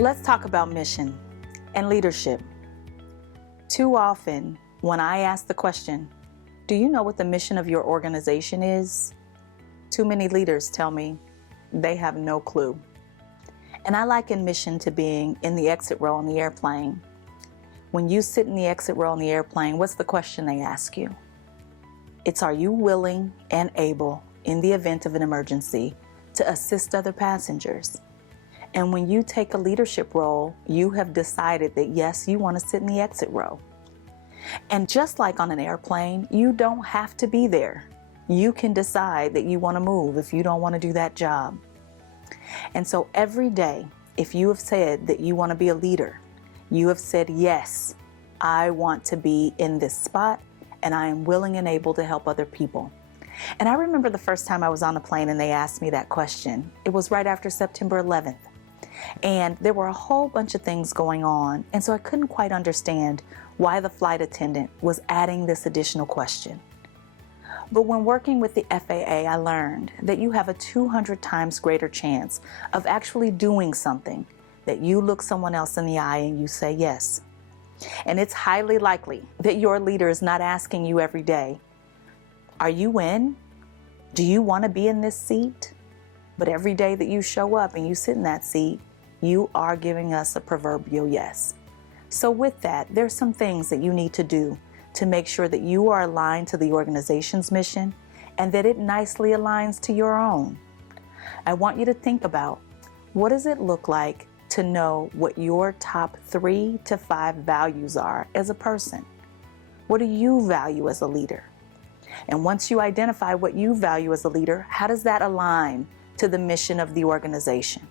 Let's talk about mission and leadership. Too often, when I ask the question, do you know what the mission of your organization is? Too many leaders tell me they have no clue. And I liken mission to being in the exit row on the airplane. When you sit in the exit row on the airplane, what's the question they ask you? It's, are you willing and able, in the event of an emergency, to assist other passengers? And when you take a leadership role, you have decided that yes, you want to sit in the exit row. And just like on an airplane, you don't have to be there. You can decide that you want to move if you don't want to do that job. And so every day, if you have said that you want to be a leader, you have said, yes, I want to be in this spot and I am willing and able to help other people. And I remember the first time I was on a plane and they asked me that question. It was right after September 11th. And there were a whole bunch of things going on. And so I couldn't quite understand why the flight attendant was adding this additional question. But when working with the FAA, I learned that you have a 200 times greater chance of actually doing something that you look someone else in the eye and you say yes. And it's highly likely that your leader is not asking you every day, are you in? Do you want to be in this seat? But every day that you show up and you sit in that seat, you are giving us a proverbial yes. So with that, there's some things that you need to do to make sure that you are aligned to the organization's mission and that it nicely aligns to your own. I want you to think about, what does it look like to know what your top 3 to 5 values are as a person? What do you value as a leader? And once you identify what you value as a leader, how does that align to the mission of the organization?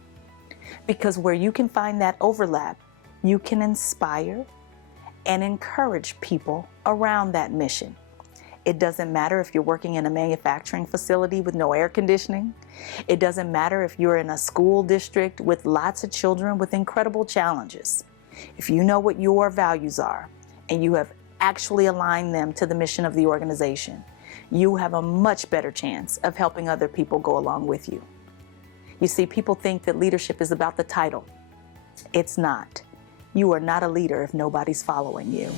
Because where you can find that overlap, you can inspire and encourage people around that mission. It doesn't matter if you're working in a manufacturing facility with no air conditioning. It doesn't matter if you're in a school district with lots of children with incredible challenges. If you know what your values are and you have actually aligned them to the mission of the organization, you have a much better chance of helping other people go along with you. You see, people think that leadership is about the title. It's not. You are not a leader if nobody's following you.